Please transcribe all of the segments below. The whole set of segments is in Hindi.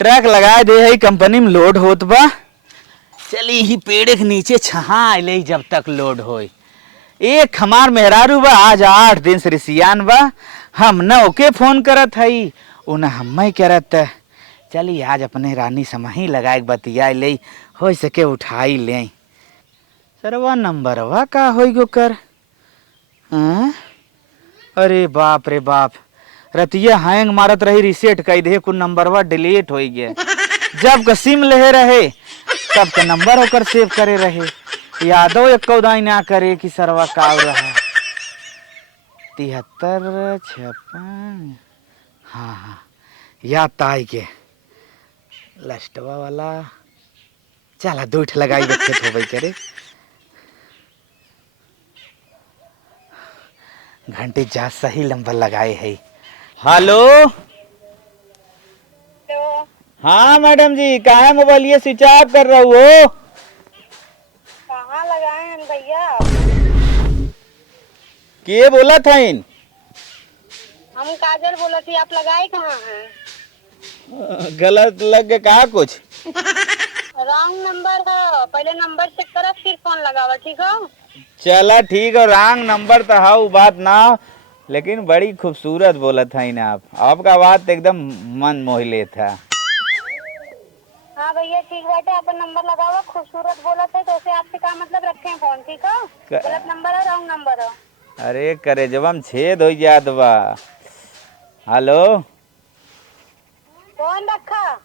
ट्रक लगा दे है कंपनी में लोड होत बा। चली ही पेड़ के नीचे छहा अले जब तक लोड होई। एक हमार मेहरारू बा आज 8 दिन से रिसियान बा। हम न ओके फोन करत हई उन हम करत। चली आज अपने रानी समही लगाए बतिया ले हो सके उठाई ले। सरवा नंबरवा का होई गो कर। अरे बाप रे बाप, रतिया हैंग मारत रही रिसेट कई दे कुछ नंबरवा डिलीट हो गया। जब का सिम ले रहे तब का नंबर होकर सेव करे रहे, यादो एक कौदाई ना करे कि सरवा का रहा। 73 56 हाँ हाँ याद ताई के लस्टवा वाला। चला दूठ लगाई बच्चे थोबई करे। घंटे जा सही नंबर लगाए है। हेलो हाँ मैडम जी, कहाँ मोबाइल ये स्विच ऑफ कर रहा हो? कहाँ लगाए हैं भैया? के बोला था इन? हम काजल बोला थी, आप लगाए कहाँ हैं? गलत लग गया कहा कुछ? रॉन्ग नंबर है, पहले नंबर चेक करो फिर फोन लगावा, ठीक है? चला ठीक है, रॉन्ग नंबर तो हाउ बात ना, लेकिन बड़ी खूबसूरत बोला था इन आप। आपका बात एकदम मन मोहिले था। हाँ भैया ठीक बात है, अपन नंबर लगावा, खूबसूरत बोला था तो उसे आपसे क्या मतलब रखे हैं फोन, ठीक है? गलत नंबर है, रॉन्ग नंबर है। अरे करे जब हम छेद हो जात बा। हेलो फोन रखा?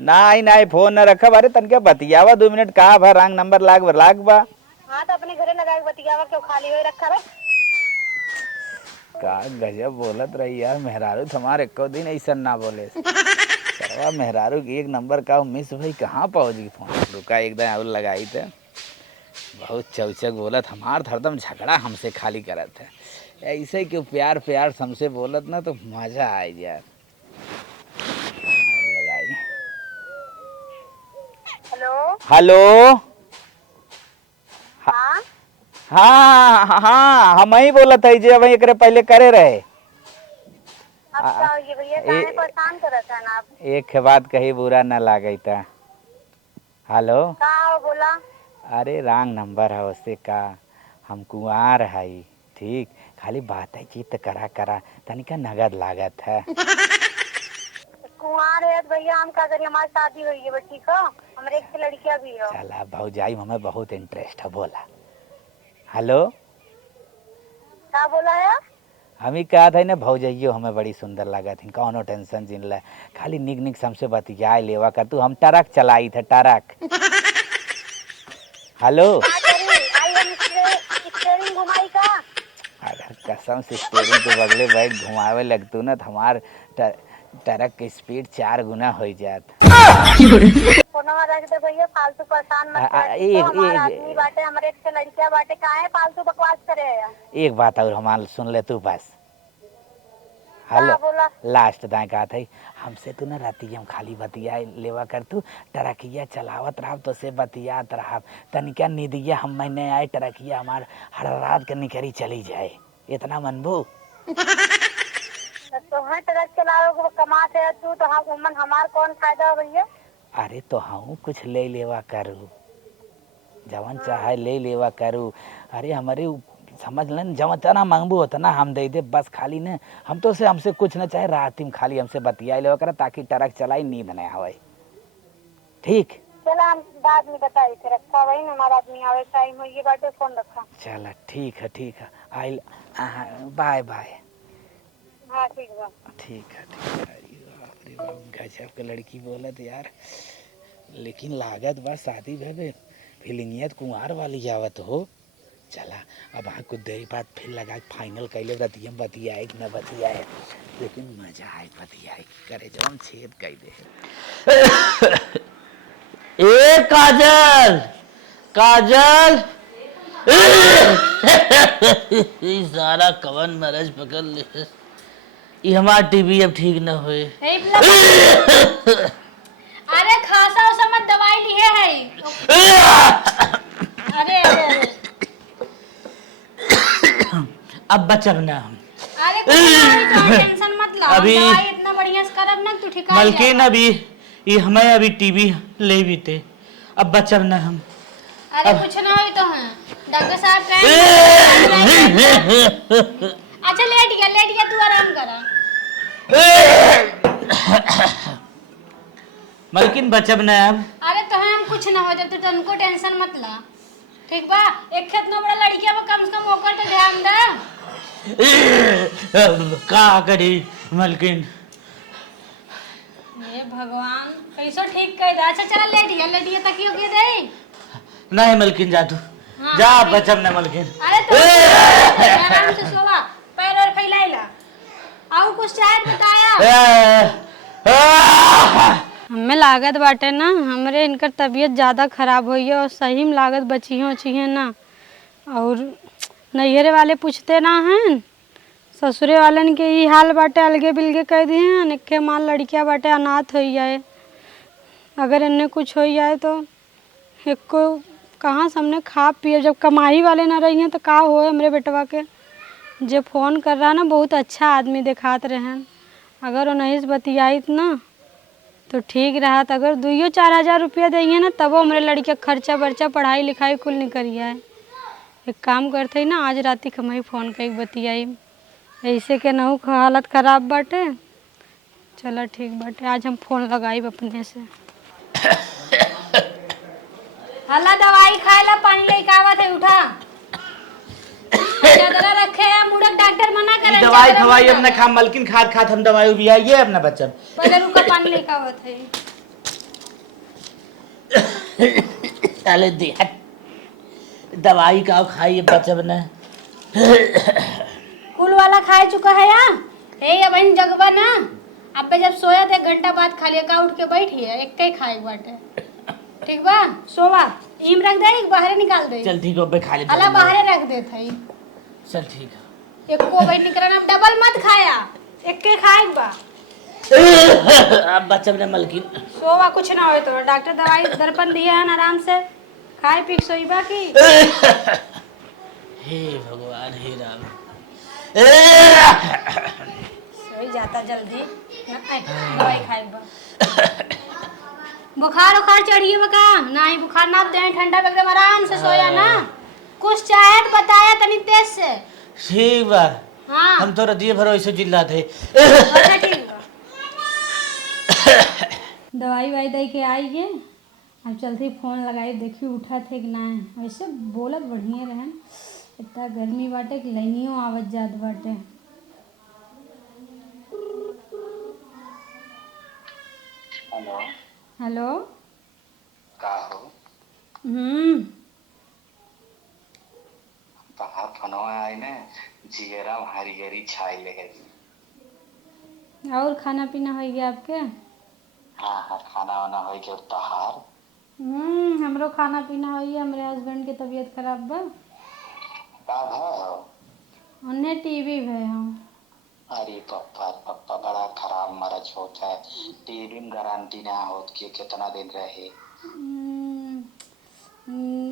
नहीं नहीं फोन न रखा। अरे तनके बतियावा 2 मिनट कहा भा रंग नंबर लाग बा। हाँ तो अपने घरे लगाए बतियावा, क्यों खाली हुए रखा है? का गजब बोलत रही यार मेहरारू तुम्हारे एको दिन ऐसा ना बोले। सरवा मेहरारू की एक नंबर का मिस भाई कहाँ पहुँच गई फोन। रुका एकदम और लगाई थे। बहुत चौचक बोलत, हमार हरदम झगड़ा हमसे खाली करत है। ऐसे क्यों प्यार प्यार हमसे बोलत ना तो मजा आए यार। लगाई। हेलो हेलो हाँ हाँ हाँ हम ही बोलत है जे भाई एकरे पहले करे रहे। अब क्या हो गया भैया, काहे परेशान करत है ना आप? एक बात कही बुरा न लागे था। हेलो का हो बोला? अरे रॉन्ग नंबर है उससे का। हम कुंवार है ठीक, खाली बात है चित करा करा तनिका नगद लागत है। कुंवार है भैया, हम क्या करिए, हमारी शादी हुई है, ठीक है? हमारे एक लड़कियां भी हो। चला भौजाई हमें बहुत इंटरेस्ट है बोला। हेलो क्या बोला है? हम ही कहा था ना भौजाइयो हमें बड़ी सुंदर लगा थी, कौनो टेंशन जिन ला, खाली निक निक हमसे बतिया लेवा कर तू। हम ट्रक चलाई थे ट्रक। हेलो स्टीयरिंग घुमाई का? अगर कसम से स्टीयरिंग के बगले बैठ घुमावे लगतू ना तो हमार ट्रक की स्पीड 4 गुना हो जात। फोनवा रख दे भैया, फालतू परेशान मत कर। हमारा आदमी बाटे, हमारे एक लड़कियां बाटे, काहे फालतू बकवास करे है? एक बात और हमार सुन ले तू बस। हेलो लास्ट दाएं कहा था हमसे तू ना राती हम खाली बतिया लेवा कर तू ट्रकिया चलावत रहा तो से बतियात रहा तनिका निदिया हम मैंने आए ट्रकिया हमार हर रात के निकरी चली जाए, इतना मनबू? तो है ट्रक चलाओगे कमाते है तू तो हम उमन हमार कौन फायदा है भैया? अरे तो हम कुछ ले लेवा करू, जवन चाहे ले लेवा करू। अरे हमारे समझ लें जब तना मांगबू होता ना हम दे दे बस, खाली न हम तो से हमसे कुछ न चाहे रात में खाली हमसे बतिया लेवा कर ताकि ट्रक चलाई नींद न आवे। ठीक चला हम बाद में बताई थे, रखा वही हमारा आदमी आवे टाइम हो ये बाटे, फोन रखा। चला ठीक है आई बाय बाय। हाँ ठीक है ठीक है। अरे गजब के लड़की बोलत यार, लेकिन लागत बा शादी भे फीलिंगियत कुंवार वाली आवत हो। चला अब हाँ कुछ देरी बाद फिर लगा फाइनल कैले रतियम बतियाए कि न बतियाए, लेकिन मजा आए बतियाए करे जब हम छेद कई दे। ए काजल काजल सारा कवन मरज पकड़ ले। ये हमारा टीवी अब ठीक न हुए। अरे खासा उसा मत दवाई लिए है। अरे अरे अब बचब ना हम। अरे टेंशन मत ला, अभी दवाई इतना बढ़िया से करब ना तू ठीक आ मलकिन अभी ये हमें अभी टीवी ले भी थे, अब बचब न हम। अरे कुछ ना हुई तो है डॉक्टर साहब कहे। अच्छा लेट गया तू आराम करा। मलकिन बचब न अब। अरे तो हम कुछ ना हो जाए तो उनको टेंशन मत ला, ठीक बा। एक खेत में बड़ा लड़किया पर कम से कम ओकर तो ध्यान दे। का करी मलकिन। ये भगवान कैसे ठीक कर दे। अच्छा चला लेट गया तकियो के दे। नहीं मलकिन जा तू, हाँ, जा ठीक। बचब न मलकिन। अरे तो आराम से सोवा, पैर और फैलाइला। आओ कुछ चाहे बताया। हमें लागत बाटे ना हमरे इनकर तबीयत ज़्यादा खराब हुई है और सही में लागत बची है ना। और नैहरे वाले पूछते ना हैं, ससुरे वालन के ही हाल बाटे, अलगे बिलगे कह दिए हैं। निक्के माल लड़कियां बाटे अनाथ हो जाए, अगर इन्हें कुछ हो जाए तो एक को कहाँ सामने खा पिए। जब कमाई वाले ना रही हैं तो का हो हमरे बेटवा के। जो फ़ोन कर रहा ना बहुत अच्छा आदमी दिखात रहे, अगर वो नहीं से बतियाइत ना तो ठीक रहा। अगर 2-4 हज़ार रुपया देंगे ना तब वो हमारे लड़के खर्चा बर्चा पढ़ाई लिखाई कुल निकलिया है। एक काम करते ही ना आज राती कमाई फ़ोन कर बतियाई, ऐसे के नहू हालत ख़राब बाटे। चलो ठीक बाटे, आज हम फ़ोन लगाई अपने से। हला दवाई खाए ला, पानी लेके आवत है, उठा। चादरा रखे है, मुड़क डॉक्टर मना करे दवाई खवाई अब न खा मलकिन, खाद खाद हम दवाई भी आई अब न बचब। पहले रुका पानी लेके आवत है। साले दिया दवाई का खाई बचब न। कुल वाला खा चुका है यार। हे अब इन जगवा ना, अब जब सोया थे 1 घंटा बाद खा लिया, का उठ के बैठिए एक के खाए बाटे, ठीक बा। सोवा इम रख दे, बाहर निकाल दे। चल ठीक है, खा ले। अला बाहर रख दे थई। चल ठीक है। एक को बैठ निकलना, अब डबल मत खाया, एक के खाए बा। अब बचब न मलकिन। सोवा कुछ ना होए तो डॉक्टर दवाई दर्पण दिया है, आराम से खाए पी सोईबा की। हे भगवान हे राम। सोई जाता जल्दी, दवाई खाए बा। बुखार उखार चढ़िए बका ना, ही बुखार ना दे, ठंडा एकदम आराम से सोया ना। कुछ चाहे तो बताया तनी तेज से। ठीक बा। हाँ हम तो रतिये भर ऐसे चिल्ला थे। अच्छा ठीक बा। दवाई वाई दे के आई है, अब चलते फोन लगाई देखी उठा थे कि ना। वैसे बोलत बढ़िया रहन, इतना गर्मी बाटे कि लाइनियों आवत जात बाटे। Hello hello. का हो? तहार फोनवा आई ने जियरा हरियरी छाई ले। और खाना पीना हो गया आपके? हाँ हाँ, खाना वाना हो गया। तहार? हमरो खाना पीना हो गया। हमरे हस्बैंड की तबीयत खराब बा। का भा? उन्हें टीवी है। हम अरे पप्पा पप्पा, बड़ा खराब मरज होता है। टीवी में गारंटी ना होत कि कितना दिन रहे।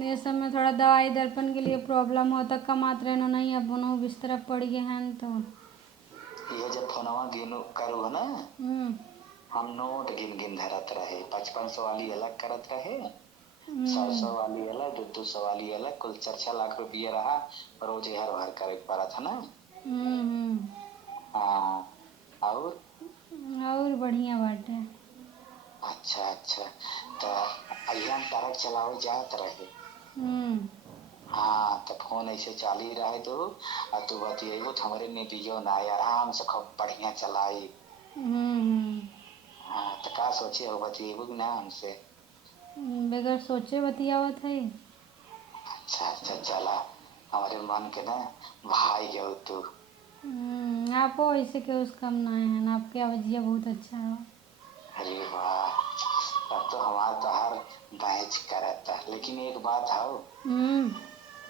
ये सब में थोड़ा दवाई दर्पण के लिए प्रॉब्लम होता, कमात रहना नहीं। अब उन्होंने बिस्तर पड़ गए हैं तो ये जब फोनवा गिनो करू ना, हम नोट गिन गिन धरत रहे। 5500 वाली अलग करत रहे, 100 वाली अलग, 200 वाली अलग, कुल 4 लाख रुपया रहा। रोज हर भर करे पड़ा था ना। हाँ, और बढ़िया बात है। अच्छा अच्छा, तो अहियान ट्रक चलाओ जात रहे। हाँ, तो फोन ऐसे चाल ही रहे तो और तू बतिएगो तो हमारे ने दियो ना, आराम से खूब बढ़िया चलाई। हाँ, तो का सोचे हो बतिएगो कि ना हमसे? बगैर सोचे बतियावत है। अच्छा अच्छा, चला हमारे मन के ना भाई हो तू। आप ऐसे के उस कम ना है, आपके आवाजिया बहुत अच्छा है। अरे वाह, अब तो हमारा तो हर मैच करता। लेकिन एक बात है,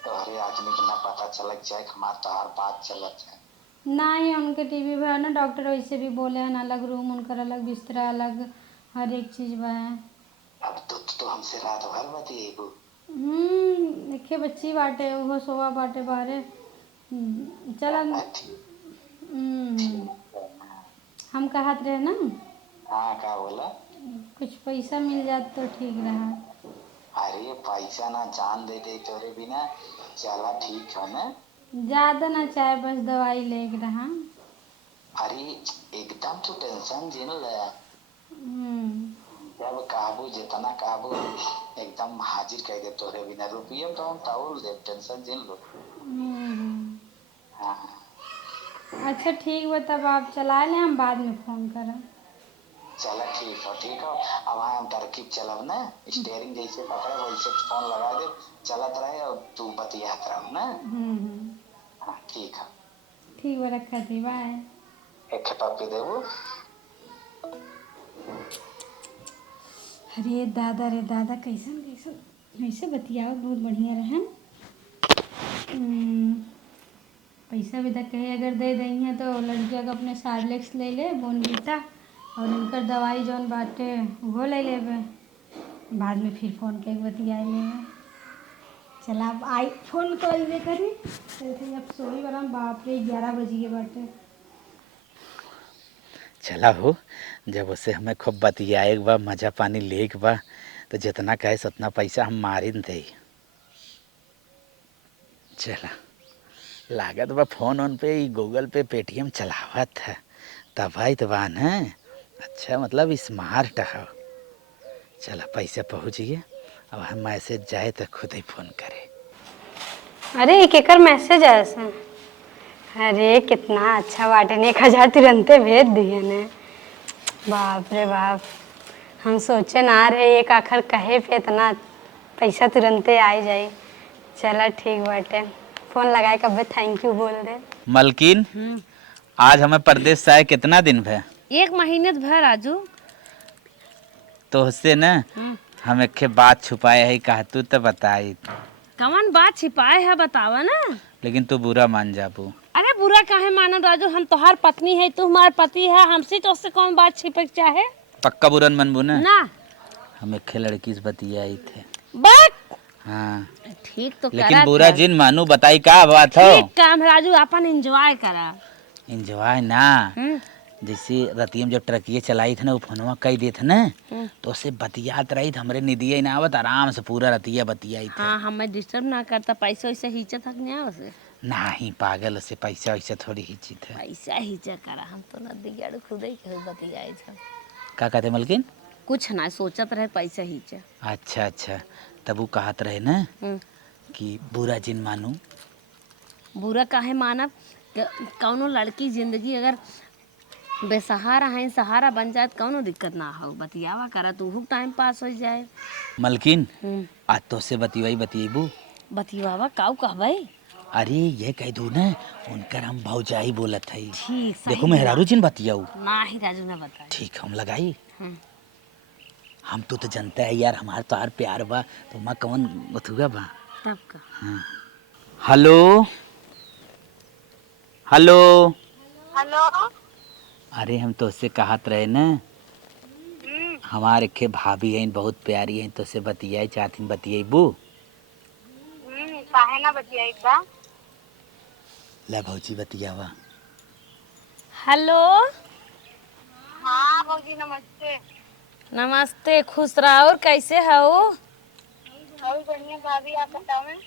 तो हरे आदमी को ना पता चलक जाए हमारा तो हर बात चलत है ना। ही उनके टीवी पे है ना, डॉक्टर वैसे भी बोले हैं अलग रूम, उनका अलग बिस्तरा, अलग हर एक चीज बा है। अब तो हमसे रात भर बतिएगो। देखे बच्ची बाटे वो सोवा बाटे बाहरे। चला। हम कहत रहे ना, हाँ, का बोला? कुछ पैसा मिल जाता तो ठीक रहा। अरे पैसा ना जान दे दे तोरे बिना। चला ठीक है ना। ज़्यादा ना चाहे, बस दवाई लेके रहा। अरे एकदम तो टेंशन जिन ले। हम्म, जब काबू जितना काबू एकदम हाजिर कर दे तोरे बिना। रुपये तो हम ताउल दे, टेंशन जिन लो। हम्म। हाँ अच्छा ठीक बा, तब आप चला लें, हम बाद में फ़ोन करब। चला ठीक है ठीक है। अब हम तरकीब चलब ना। स्टेयरिंग जैसे पकड़े वैसे फोन लगा दे। चलत रहे और तू बतियात रह ना। हाँ ठीक है। ठीक बा, रखा थी, बाय। एक पप्पी देबू। अरे दादा रे दादा, कैसन कैसन ऐसे बतियाओ, बहुत बढ़िया रहन। पैसा भी तक कहे अगर दे देंगे हैं तो लड़किया का अपने सार्लेक्स ले ले, बोनवीटा, और इनकर दवाई जौन बाटे वो ले लेबे। बाद में फिर फ़ोन के बतिया लेंगे। चला अब आई फोन कइबे करी। चलते अब सोई बड़ा, बाप रे 11 बज गए बाटे। चला हो, जब उसे हमें खूब बतियाए के बा, मजा पानी ले के बा, तो जितना कहे उतना पैसा हम मारी न दे। चला लागत बा फोन ऑन पे गूगल पे पेटीएम चलावत है, तबाही तो बा न। अच्छा मतलब स्मार्ट है। चला पैसा पहुँच गए, अब हम मैसेज जाए तो खुद ही फ़ोन करे। अरे एक एकर मैसेज आया सन। अरे कितना अच्छा बाटे ने, 1000 तुरंते भेज दिए ने। बाप रे बाप, हम सोचे ना रहे एक आखिर कहे पे इतना पैसा तुरंते आ जाए। चला ठीक बाटे, फ़ोन लगाए कब थैंक यू बोल दे। मलकिन, आज हमें परदेश से आए कितना दिन भे? 1 महीने भर राजू। तो उससे न हम एक बात छुपाए है, कहा तू तो बताई। कौन बात छिपाए है बतावा ना। लेकिन तू बुरा मान जाबू। अरे बुरा काहे मानब राजू, हम तोहार पत्नी है, तू हमार पति है, हमसे तो उससे कौन बात छिपे के चाहे। पक्का बुरा मनबू न? ना हम एक लड़की से बतियाई थे। बात हाँ ठीक तो लेकिन करा बुरा था। जिन मानू, बताई का बात हो। ठीक काम है राजू, अपन एंजॉय करा। एंजॉय ना, जैसे रतियम जब ट्रकिए चलाई थे ना, वो फोनवा कई दे थे ना, तो उससे बतियात रही थे। हमरे निदिया ना आवत, आराम से पूरा रतिया बतियाई थे। हाँ हमें डिस्टर्ब ना करता, पैसा वैसे हिचा थक नहीं उसे। नहीं पागल, उससे पैसा वैसा थोड़ी हिची थे। पैसा हिचा करा, हम तो ना दिया खुद ही बतियाए थे। का कहते मलकिन? कुछ ना सोचत रहे पैसा हिचा। अच्छा अच्छा, तब वो कहत रहे ना कि बुरा जिन मानू। बुरा काहे मानब, कौनो लड़की जिंदगी अगर बेसहारा है, सहारा बन जाए तो कौनो दिक्कत ना हो। बतियावा करा तू, टाइम पास हो जाए। मलकिन आज तो से बतियाई बतिएबू। बतियावा काऊ कहबै। अरे ये कह दू ना, उनकर हम भौजाई बोलत है। ठीक सही देखो मेहरारू जिन बतियाऊ। ना ही राजू ना बता। ठीक हम लगाई। हम तो जानते है यार, हमार तो यार प्यार बा, तो मैं कौन बतुआ बा। तब का हाँ। Hello hello. हेलो। अरे हम तो उससे कहत रहे ना, हमारे के भाभी हैं बहुत प्यारी हैं, तो से बतियाई चाहती बतियाबू। काहे ना बतियाई बा। ला भौजी बतियावा। हेलो। हाँ भौजी नमस्ते। नमस्ते, खुश रहो। कैसे हो? बहुत बढ़िया भाभी, आप बताओ।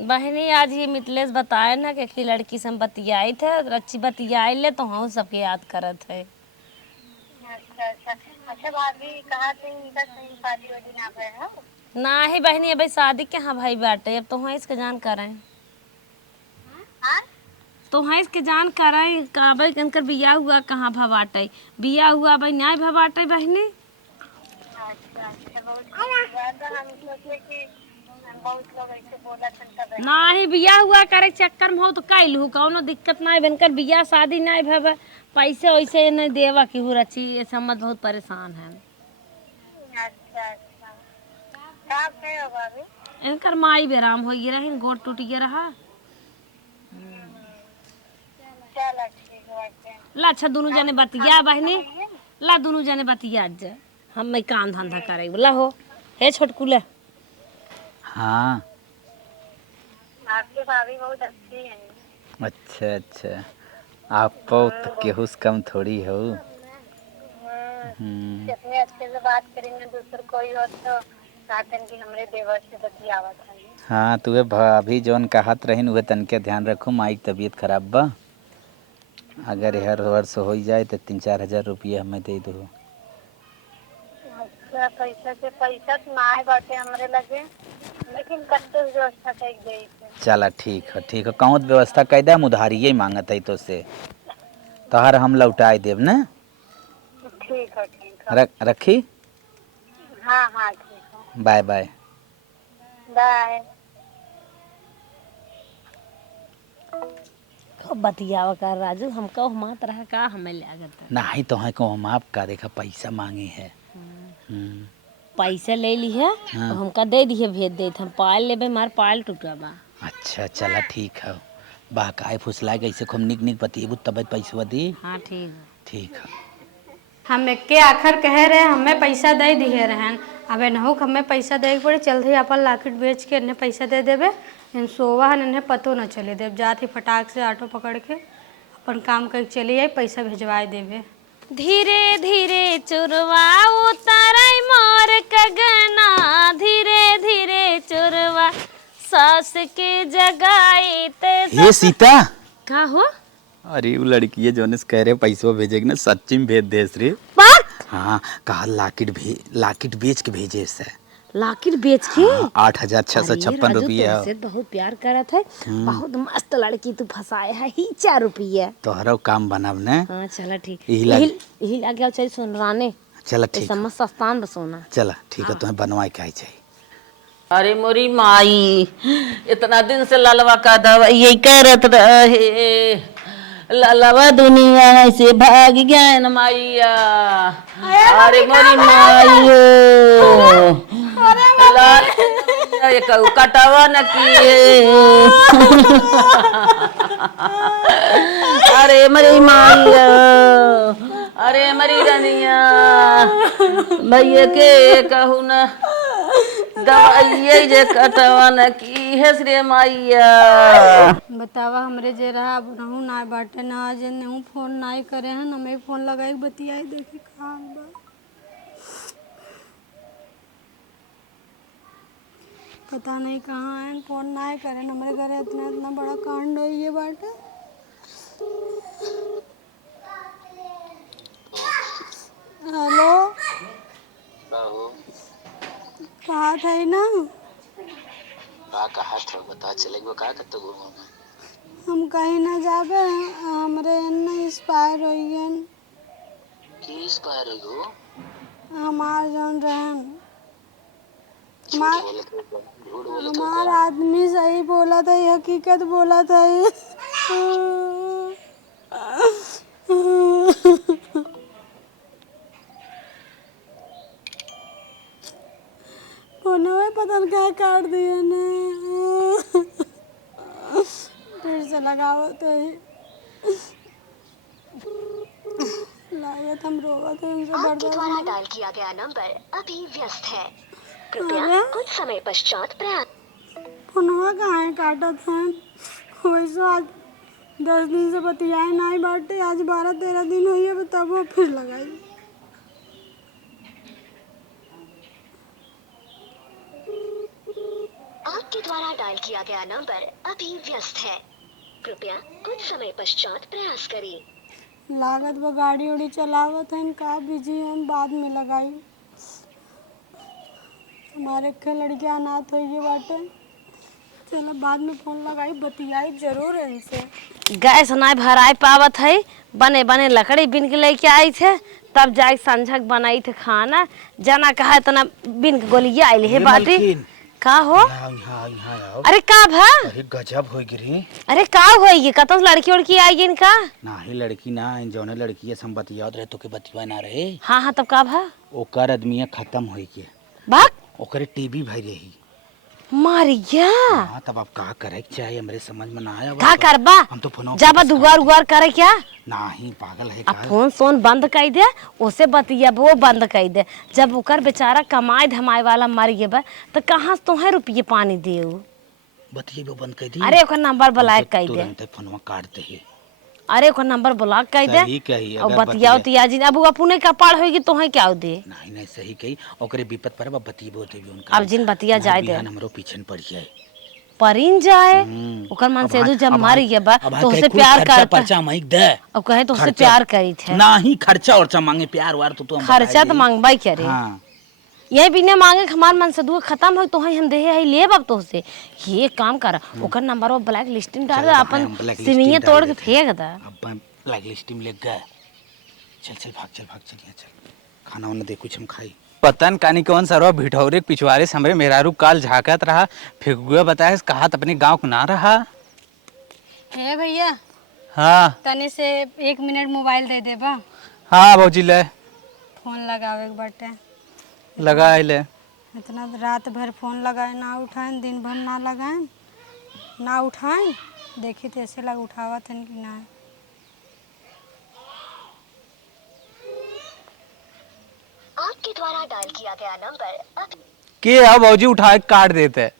बहनी आज ये मितलेश बताए ना कि लड़की से हम बतियाई थे, अच्छी बतियाई ले तो हम सबके याद करत है। अच्छा अच्छा अच्छा भाभी, कहा थे इनका कहीं शादी वादी ना भय है? ना ही बहनी, अभी शादी के हाँ भाई बाटे, अब तो हाँ इसके जान करें। हाँ? तो हाँ इसके जान करें कहबै इनकर बिया हुआ कहाँ भवाटे, बिया हुआ भाई न्याय भवाटे बहनी। अच्छा अच्छा, बहुत ज्यादा हम सोचे कि बहुत लोग ऐसे बोला तब। ना ही बिया हुआ करे चक्कर में हो तो कैलू, कौनो दिक्कत ना है। बनकर बिया शादी ना भवे, पैसे वैसे नहीं देवा की हो रची, ये समझ बहुत परेशान है। अच्छा अच्छा, कब से हो भाभी? इनकर माई बेराम हो गई रही, गोड़ टूट गया रहा। चलो ठीक है। ला अच्छा दोनों जने बतिया बहनी, ला दोनों जने बतिया जा, हम मैं काम धंधा करे बोला हो। हे छोटकू ला। हाँ आपकी भाभी बहुत अच्छी है। अच्छा अच्छा, आप तो केहू से कम थोड़ी हो। कितने अच्छे से बात करेंगे दूसर कोई और तो कहते कि हमरे देवर से बतियावत है। हाँ तुहे भाभी जौन कहत रहीन उहे तनके ध्यान रखू, माई के तबीयत खराब बा। अगर हर वर्ष हो जाए तो 3-4 हजार रुपया हमें दे दो। अच्छा पैसा तो ना है बाटे हमरे लगे, लेकिन कत्ते व्यवस्था कर दे। चला ठीक है कहूँ व्यवस्था कर दे, हम उधारिये मांगत है तो से तोहर हम लौटाए देव ना। ठीक है। रखी। हाँ ठीक है। Bye bye. बाय। बतियावा कर राजू, हमका मात रहा का हमें लागत नहीं तो है को हम आपका देखा पैसा मांगे है। पैसा ले ली है। हाँ। हमका दे दिए भेज दे, हम पायल लेबे, हमार पायल टूटा बा। अच्छा चला ठीक है। बाकाए फुसलाए कैसे खूब निक निक बतिएबू तब पैसा दी। हाँ ठीक है। हम एके आखिर कहे रहे हमें पैसा दे दिए रहन, अब नहो हमें पैसा दे के पड़े, जल्दी अपन लाकेट बेच के इन्हें पैसा दे देवे। इन सोवा हन इन्हें पतो न चले देव, जात ही फटाक से ऑटो पकड़ के अपन काम करके चली जाए, पैसा भिजवाए देवे। धीरे धीरे चुरवा उताराई मोर कगना, धीरे धीरे चुरवा सास के जगाई ते। हे सीता का हो? अरे वो लड़की है जोने से कह रहे पैसा भेजेगी ना, सच्ची में भेज दे रे। हाँ कहा लाकिट बेच के भेजे से। लाकिट बेच के? 8,656 रुपया। से बहुत प्यार करत है, बहुत मस्त लड़की तू फसाए है ही 4 रुपया। तोहरा काम बनाब ने। हाँ चला ठीक, यही लगे चाहिए सोनराने। चला ठीक समझ सस्तान बसोना। चला ठीक है, तुम्हें बनवाए के चाहिए। अरे मोरी माई, इतना दिन से ललवा का दवाई यही करत रहे, ललवा दुनिया से भाग गया न माइया। अरे मोरी माई कटवा न किए। अरे मरी माइया, अरे मरी रनिया, भैया के कहू न दवाई जे कटवा न की है श्री माइया। बतावा हमरे जे रहा अब नहू ना बाटे ना, जे नहू फोन ना करे हैं, हमें फोन लगाई बतियाई देखी कहाँ बा। पता नहीं कहाँ है, फोन ना करे हमारे घर, इतना बड़ा कांड हो ये बाटे। हेलो कहा था ना? कहा था बता चलेगा का करते घूमो में। हम कहीं ना जाबे, हमरे एन्ने एक्सपायर हो गए। की एक्सपायर हो? हमार जौन रहन, झूठ बोले हमार आदमी सही बोला था, हकीकत बोला था। फोनवे पता नहीं क्या काट दिए ने। फिर से लगाओ तो लागत हम रोवत है उनसे आपके द्वारा बर्दाश्त। डायल किया गया नंबर अभी व्यस्त है, कृपया कुछ समय पश्चात प्रयास। फोनवा कहाँ है काटा था? वैसे आज 10 दिन से बतियाए ना ही बाटे, आज 12-13 दिन हुई है, तब वो फिर लगाई। आपके द्वारा डायल किया गया नंबर अभी व्यस्त है, कृपया कुछ समय पश्चात प्रयास करें। लागत वो गाड़ी उड़ी चलावत है, का बिजी हम बाद में लगाई। हमारे के लड़कियां अनाथ हो गई बाटे, चलो बाद में फोन लगाई बतियाई जरूर है इनसे। गैस ना भराए पावत है, बने बने लकड़ी बिन के लेके आई थे, तब जाके संझक बनाई थे खाना। जना कहा इतना बिन के गोलिया आई है बाटी। का हो? अरे का भा? अरे गजब हो गिरी। अरे का होई कतौ लड़की उड़की आई इनका? ना ही लड़की ना, जौने लड़की हम बतियात रहे तो के बतिया ना रहे। हाँ तब का भा? ओकर आदमी खत्म हो गया, भाग ओकरे टीबी भई रही। मारिया। हाँ तब अब का करे के चाहिए, हमरे समझ में ना आया। का करबा? हम तो फोन जाबा दुगार उगार करे क्या? नहीं पागल है अब फोन सोन बंद कर दे, उसे बतिया वो बंद कर दे। जब ओकर बेचारा कमाए धमाए वाला मर गए तो कहाँ से तुम्हें रुपये पानी दे? बतिया वो बंद कर दी। अरे ओकर नंबर ब्लॉक कर दे। फोनवा काट दे। अरे ओकर नंबर ब्लॉक कर दे सही कही, और अगर बतियाओ तिया जी अब अपने कपाड़ होगी तो है क्या दे। नहीं नहीं सही कही, ओकरे विपत पर बतिबो देवी उनका। अब जिन बतिया जाए दे हमरो पीछे पड़ जाए, परिन जाए ओकर मन से जब मर गया बा तो उससे प्यार करता पर्चा माइक दे, अब कहे तो उससे प्यार करी थे ना ही खर्चा और मांगे प्यार वार तो हम खर्चा तो मांगबाई करे। हाँ ये बिना मांगे हमार मन से दुआ खत्म हो तो हम दे है ले बाप तो से ये काम कर ओकर नंबर वो ब्लैक लिस्ट में डाल दे, अपन सिमिया तोड़ के फेंक दे। अब ब्लैक लिस्ट में लग गए, चल चल भाग चल खाना वाना दे कुछ हम खाई। पतन कानी कौन सरवा भिठौरे पिछवारे से हमरे मेहरारू काल झाकत रहा, फिर बताए कहा अपने गांव को ना रहा। हे भैया हाँ तने से 1 मिनट मोबाइल दे देबा। हाँ भौजी ले फोन लगावे के बाटे। लगा ले, इतना रात भर फोन लगाए ना उठाए, दिन भर ना लगाए ना उठाए, देखी तो ऐसे लग उठावा थन कि ना। आपके द्वारा डायल किया गया नंबर अब के अब भौजी उठा के काट देते।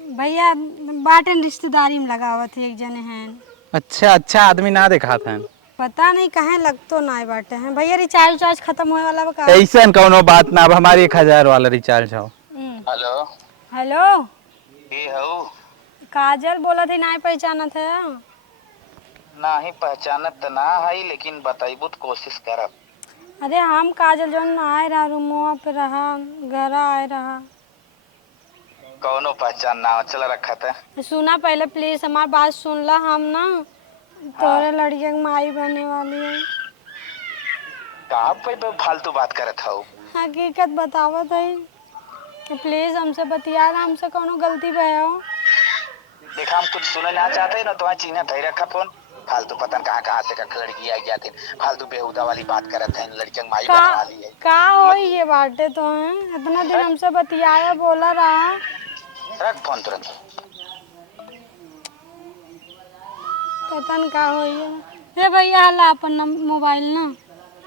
भैया बाटन रिश्तेदारी में लगावा थे, एक जने हैं। अच्छा आदमी ना देखा था, पता नहीं कहाँ लग तो ना बाटे हैं। भैया रिचार्ज खत्म होए वाला बा। ऐसा कौनो बात ना, अब हमारे 1000 वाला रिचार्ज हो। हेलो हेलो ये हो काजल बोला थे, ना पहचाना था। ना ही पहचानत त ना है, लेकिन बताइबू तो कोशिश करब। अरे हम काजल जो आए रहा रूमवा पे रहा, घर आए रहा। कौनो पहचान ना हो, चल रखा था। सुना पहले प्लीज हमारी बात सुन ला। हम ना तोरे लड़के की माई बनने वाली है। कहाँ पे फालतू बात करत हो? हकीकत बतावत है कि प्लीज हमसे बतिया ना, हमसे कोनो गलती भया हो। देखा हम कुछ सुने ना चाहते ना, तुम्हें चीना धै रखा फोन। फालतू पता कहाँ से का लड़की आ गया थे, फालतू बेहुदा वाली बात करत है। लड़की की माई बनने वाली है का हो ये बातें तो हैं। इतना दिन हमसे बतियाया बोला रहा। रख फोन तुरंत। पता नहीं का हो ये भैया हला अपन मोबाइल ना।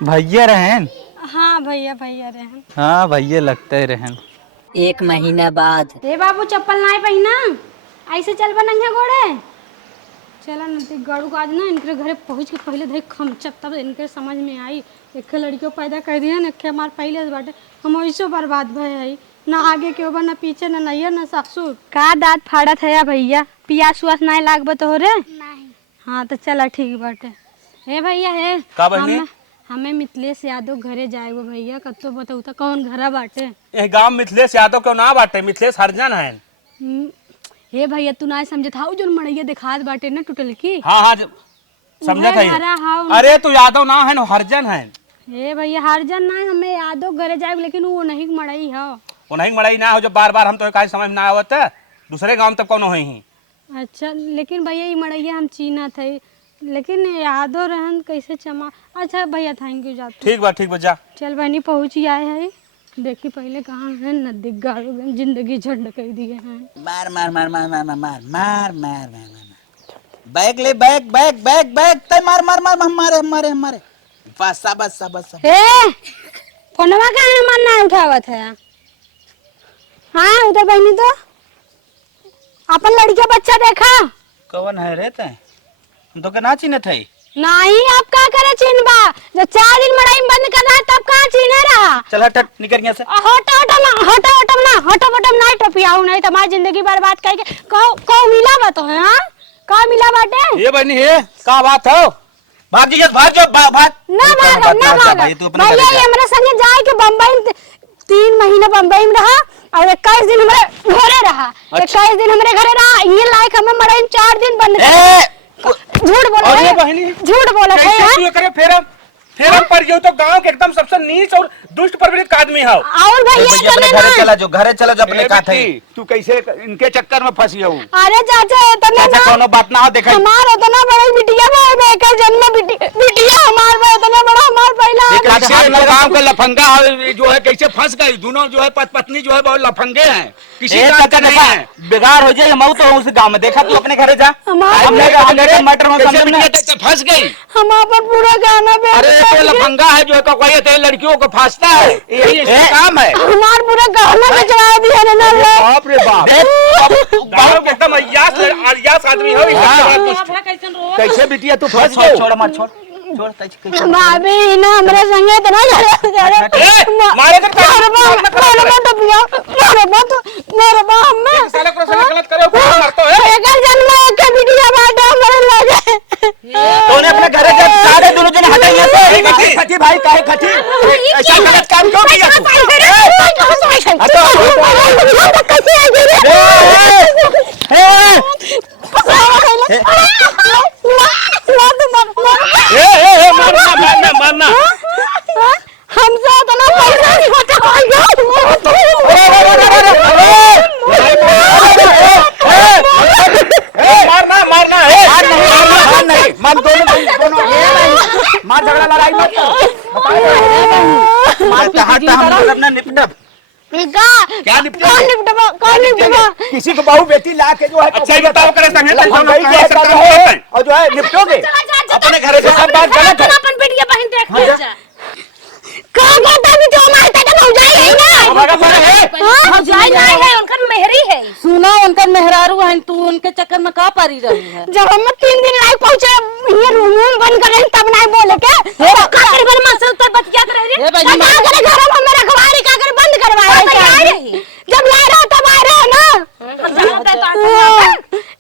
भैया रहन? हाँ भैया रहन। हाँ भैया लगते रहन। 1 महीना बाद ए बाबू चप्पल ना पहना, ऐसे चल बनंगे घोड़े। चला न गड़ू आज ना इनके घरे पहुँच के पहले देख खमचक, तब इनके समझ में आई। एक लड़कियों पैदा कर दिया न, हमारे पहले से बाटे हम ऐसो बर्बाद भय है, ना आगे के ऊपर ना पीछे ना नैया ना ससुर। का दांत फाड़त है भैया, पियास उस नहीं लागब तो हो रे? नहीं। हाँ तो चला ठीक बाटे। हे भैया है हमें मिथिलेश यादव घरे जाएगो भैया, कतो बताऊ तो कौन घरा बाटे? ए गांव मिथिलेश यादव क्यों ना बाटे, मिथिलेश हरिजन है। हे भैया तू ना समझत हाउ जो मड़ैया दिखात बाटे ना टूटल की। हाँ समझत है। अरे तू यादव ना है, हरिजन है। हे भैया हरिजन ना है, हमें यादव घरे जाएगो, लेकिन वो नहीं मड़ई है। वो नहीं मड़ाई ना हो, जब बार बार हम तो काहे समझ ना आवत है, दूसरे गांव तक कौन है ही। अच्छा लेकिन भैया ये मड़ैया हम चीना थे, लेकिन यादव रहन कैसे चमा। अच्छा भैया थैंक यू जाते। ठीक बा जा। चल बहनी पहुँच ही आए हैं। देखी पहले कहाँ है नदी गाड़ो जिंदगी झंड कर दिए हैं। मार मार मार मार मार मार मार मार मार मार बैग ले बैग बैग बैग बैग ते मार मार मार मारे मारे मारे बस बस बस। हे फोनवा कहाँ मन ना उठावत है? हाँ उधर बहनी तो अपन लड़किया बच्चा देखा। कौन है रे ते? हम तो के ना चिन्हत है। नहीं आप क्या करे चिन्हबा, जब 4 दिन मड़ाई बंद कर रहा तब कहाँ चिन्ह रहा। चल हट निकल यहाँ से। हटो ना टपियाऊ नहीं तो हमारी जिंदगी बर्बाद करके को मिला बा तो है। हाँ का मिला बाटे? ये बनी है का बात हो? भाग जी भाग जो भाग ना भाग भैया ये हमारे संगे जाए के बम्बई 3 महीने बम्बई में रहा और 21 दिन हमारे घरे रहा। 21 दिन हमारे घरे रहा, ये लायक हमें मड़ाई 4 दिन बंद। झूठ बोला है, झूठ बोला है। फिर हम पर तो गांव के एकदम सबसे नीच और दुष्ट प्रवृत्ति आदमी हो। और भैया अपने घरे चला जो अपने का थे। तू कैसे इनके चक्कर में फंसी हो? अरे चाचा इतना ना कोनो बात ना हो, देखा हमार इतना बड़ा बिटिया भाई बेकर जन्म बिटिया हमार में इतना बड़ा हमार पहला गांव का लफंगा जो है कैसे फंस गई। दोनों जो है पत्नी जो है बहुत लफंगे हैं, किसी का नहीं है। बेकार हो जाए मऊ तो उस गांव में देखा। तू अपने घरे जा। मटर में फंस गई। हम अपन पूरा गाना पे अरे तो लफंगा है जो है लड़कियों को फांसता है, यही काम है। हमार पूरा गाना पे चढ़ा दिया ना। बाप रे बाप। गांव के एकदम अयास आदमी हो। कैसे बिटिया तू फंस गई? छोड़ मत छोड़ छोड़। भाभी ना हमरे संगे इतना मारे गलत करे मारतो है। तूने अपने घर जब सारे दोनों जने हटे यहाँ से। खटी भाई काहे खटी? ऐसा गलत काम क्यों किया तू? मारना हमसे इतना पैसा नहीं होता। मारना है। नहीं मन दोनों मार झगड़ा लड़ाई मत करो। अपना निपटब क्या निपटा? किसी को बहू बेटी ला के जो है अच्छा ही बताओ करे संगे और जो है निपटोगे अपने घर से। सब बात गलत है। अपन बेटिया बहन देख ले जा। भौजाई नहीं है, उनका मेहरी है। सुना उनका मेहरारू है, तू उनके चक्कर में का पड़ी रही है? जब हम 3 दिन लायक पहुंचे ये रूम बंद कर तब नहीं बोले के काकर घर में से उतर बतिया कर रही है। क्या करे घर में मेरा खबारी काकर बंद करवाए? जब ला रहा तब आ रहे ना।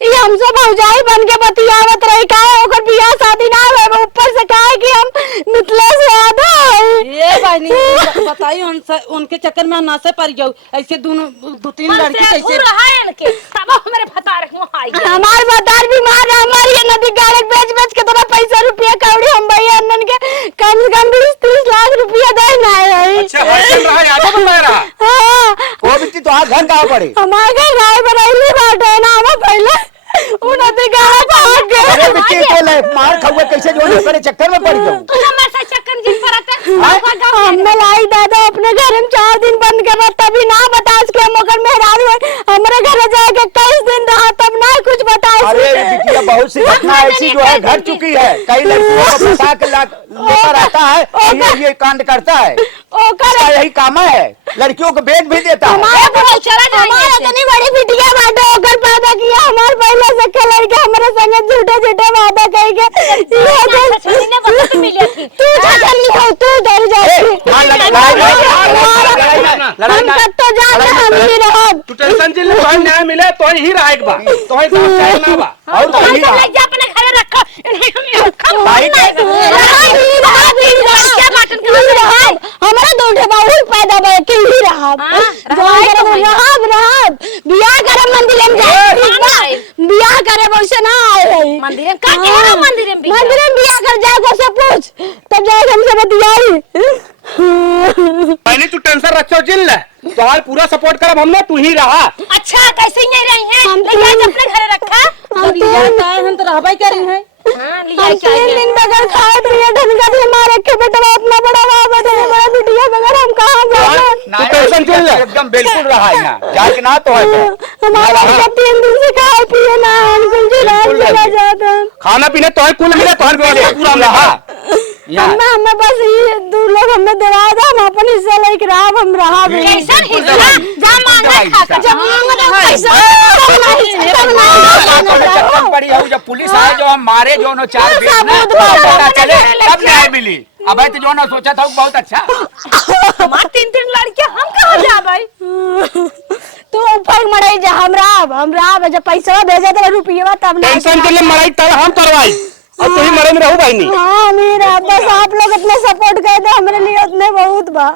ये हमसे भौजाई बन के बतियावत रही का ओकर बियाह शादी ना है। ऊपर से कहा कि हम मिथिलेश यादव। ये बहनी बताइए उनके चक्कर में ना से पड़ जाऊ। ऐसे दो तीन लड़की कैसे हमारे भतार हमारे भतार बीमार है। हमारी ये नदी गाड़े बेच के थोड़ा पैसा रुपया कौड़ी हम भैया अन्न के कम से कम 20-30 लाख रुपया देना है। अच्छा चल रहा है आगे बढ़ रहा। हाँ वो बिट्टी तो घर कहाँ पड़े? हमारे घर राय बनाई बाटे ना हम पहले उन्हें गाड़ा भाग गए। अरे बिट्टी तो ले मार खाऊंगा कैसे जो है मेरे चक्कर में पड़ जाऊं। तू हमारे साथ चक्कर जिन पर आता हमने लाई दादा अपने घर में 4 दिन बंद कर तभी ना बता के मगर मेहरारू हमारे घर जाके 21 दिन रहा तब ना कुछ बता। अरे बिटिया बहुत सी घटना ऐसी जो है घट चुकी है। कई लड़कियों को फंसा के लेकर आता है ये कांड करता है। यही काम है लड़कियों को बेच भी देता है। हमारे इतनी बड़ी बिटिया बाटे होकर पैदा किया हमारे पहले से के लड़के हमारे संगे झूठे वादा करेंगे। तू तू डर जाती तो जाते हम नहीं रहो। तू टेंशन जिले तो न्याय मिले तो ही रहा एक बार तो ही ना बा और तो ही रहा अपने घर रखो हमारा दूल्हे बाबू पैदा के ही रहा बियाह करे मंदिर में जाए बियाह करे वैसे ना आए मंदिर का केरा मंदिर में बियाह कर जाए से पूछ तब जाए हमसे बतियाई। पहले तू टेंशन रखो जिल तो आज पूरा सपोर्ट करब हमने तू ही रहा। अच्छा कैसे नहीं रही है लेकिन अपने घर रखा हम तो रहबे करी है। हम 3 दिन बगैर खाए पिए ढंग का भी हमारे के बेटा इतना बड़ा बाबा है हमारा बिटिया बगैर हम कहां जाए? तू टेंशन जिल एकदम बिल्कुल रहा है जाके ना तो है हमारा 3 दिन से खाए पिए ना बिल्कुल चला जाता। खाना पीने तो कुल मिले तो पूरा रहा। हमें बस ये 2 लोग हमें दिला दो हम अपन हिस्सा लेके रहा हम रहा भी कैसा हिस्सा जा मांगा खा जब मांगा पैसा पड़ी है जब पुलिस आए जो हम मारे जो नो 4 पता चले तब न्याय मिली। अब तो जो ना सोचा था बहुत अच्छा। हमारे 3 लड़कियां हम कहाँ जा भाई? तू ऊपर मराई जा हम राब जब पैसा भेजा तेरा रुपया तब ना टेंशन जिले मराई तर हम करवाई और तू ही मरे में रहू भाई नहीं। हाँ मेरा बस आप लोग इतने सपोर्ट कर दो हमारे लिए उतने बहुत बा।